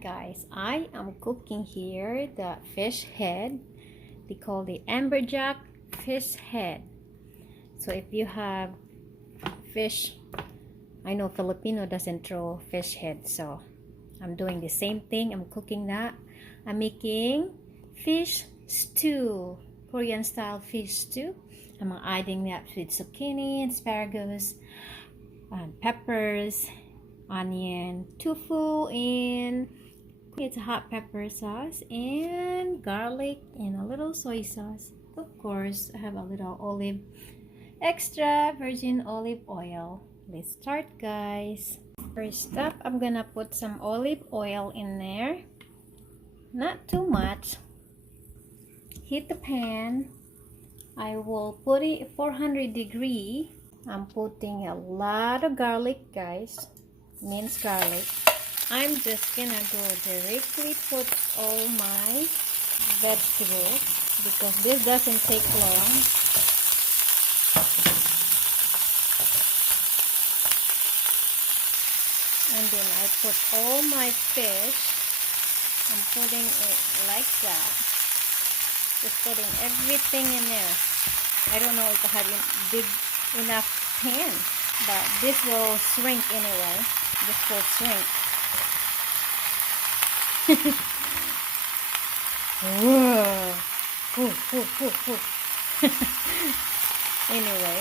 guys, I am cooking here the fish head. They call the amberjack fish head. So if you have fish, I know Filipino doesn't throw fish head, so I'm doing the same thing. I'm cooking that. I'm making fish stew, Korean style fish stew. I'm adding that with zucchini, asparagus, peppers, onion, tofu, and it's hot pepper sauce, and garlic, and a little soy sauce. Of course, I have a little extra virgin olive oil. Let's start, guys. First up, I'm gonna put some olive oil in there. Not too much. Heat the pan. I will put it 400 degree. I'm putting a lot of garlic, guys. Minced garlic. I'm just gonna go directly put all my vegetables because this doesn't take long. And then I put all my fish. I'm putting it like that. Just putting everything in there. I don't know if I have big enough pan, but this will shrink anyway. This will shrink. Anyway,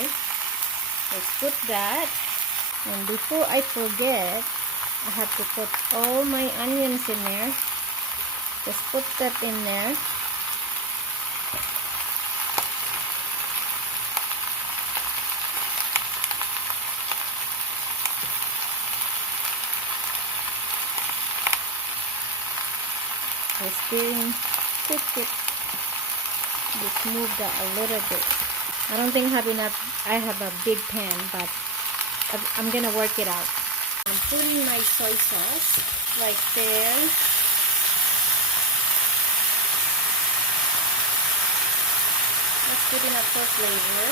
let's put that. And before I forget, I have to put all my onions in there. Just put that in there. Just cook it. Just move that a little bit. I don't think I have a big pan, but I'm gonna work it out. I'm putting my soy sauce like this. Let's put enough for flavor.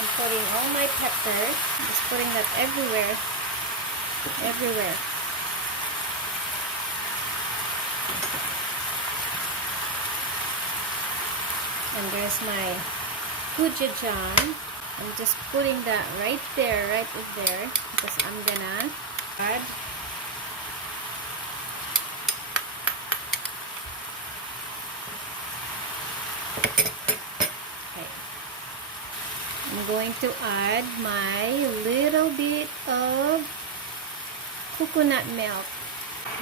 I'm putting all my pepper. Just putting that everywhere. Everywhere. And there's my gochujang. I'm just putting that right there, right there, because I'm gonna add I'm going to add my little bit of coconut milk.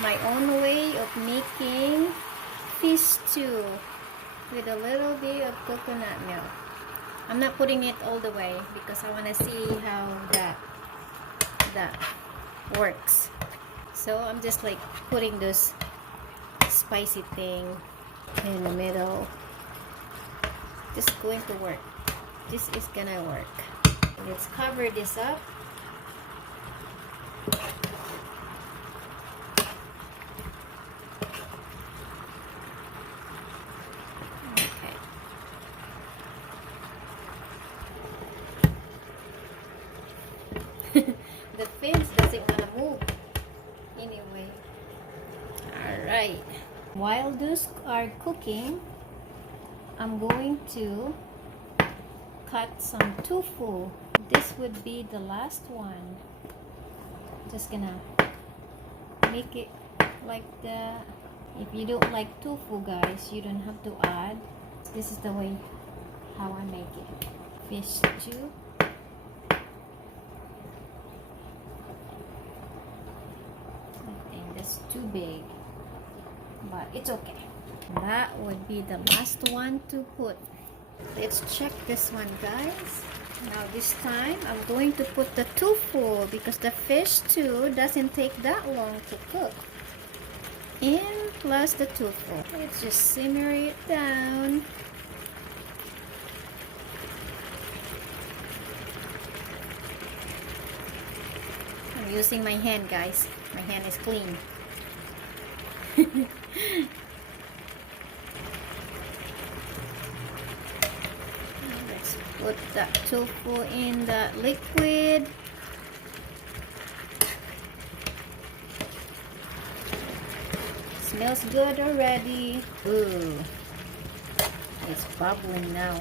My own way of making fish stew with a little bit of coconut milk. I'm not putting it all the way because I want to see how that works. So I'm just like putting this spicy thing in the middle. Just going to work. This is gonna work. Let's cover this up. Okay. The fins doesn't wanna move. Anyway. Alright. While those are cooking, I'm going to cut some tofu. This would be the last one. Just gonna make it like that. If you don't like tofu, guys, you don't have to add. This is the way how I make it. Fish stew. I think that's too big, but it's okay. That would be the last one to put. Let's check this one, guys. Now this time I'm going to put the tofu because the fish stew doesn't take that long to cook. And plus the tofu. Let's just simmer it down. I'm using my hand, guys. My hand is clean. Let's put that tofu in the liquid. smells good already. Ooh, it's bubbling now.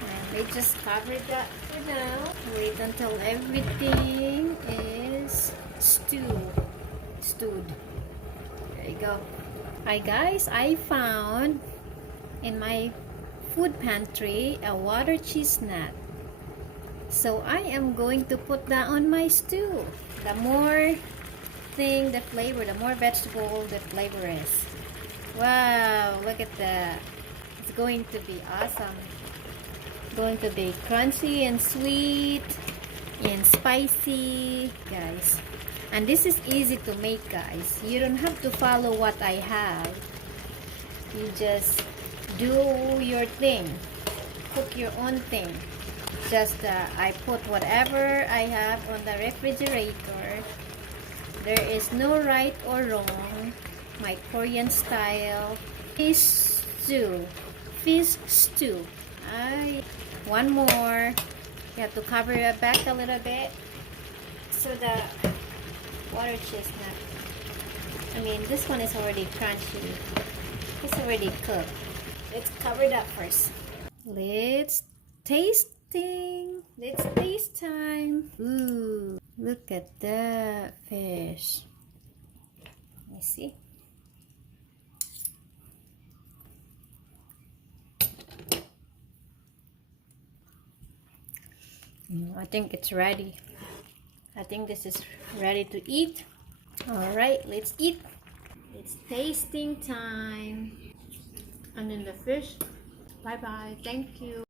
And we just covered that for now. Wait until everything is stewed. There you go. Hi guys, I found in my food pantry a water chestnut. So I am going to put that on my stew. The more the flavor, the more vegetable the flavor is. Wow, look at that. It's going to be awesome. It's going to be crunchy and sweet and spicy, guys. And this is easy to make, guys. You don't have to follow what I have. You just do your thing. Cook your own thing. Just I put whatever I have on the refrigerator. There is no right or wrong. My Korean style fish stew. One more. You have to cover it back a little bit so the water chestnut. I mean, this one is already crunchy. It's already cooked. Let's cover it up first. Let's taste time. Ooh, look at that fish. Let me see. I think it's ready. I think this is ready to eat. All right, let's eat. It's tasting time. And then the fish. Bye bye. Thank you.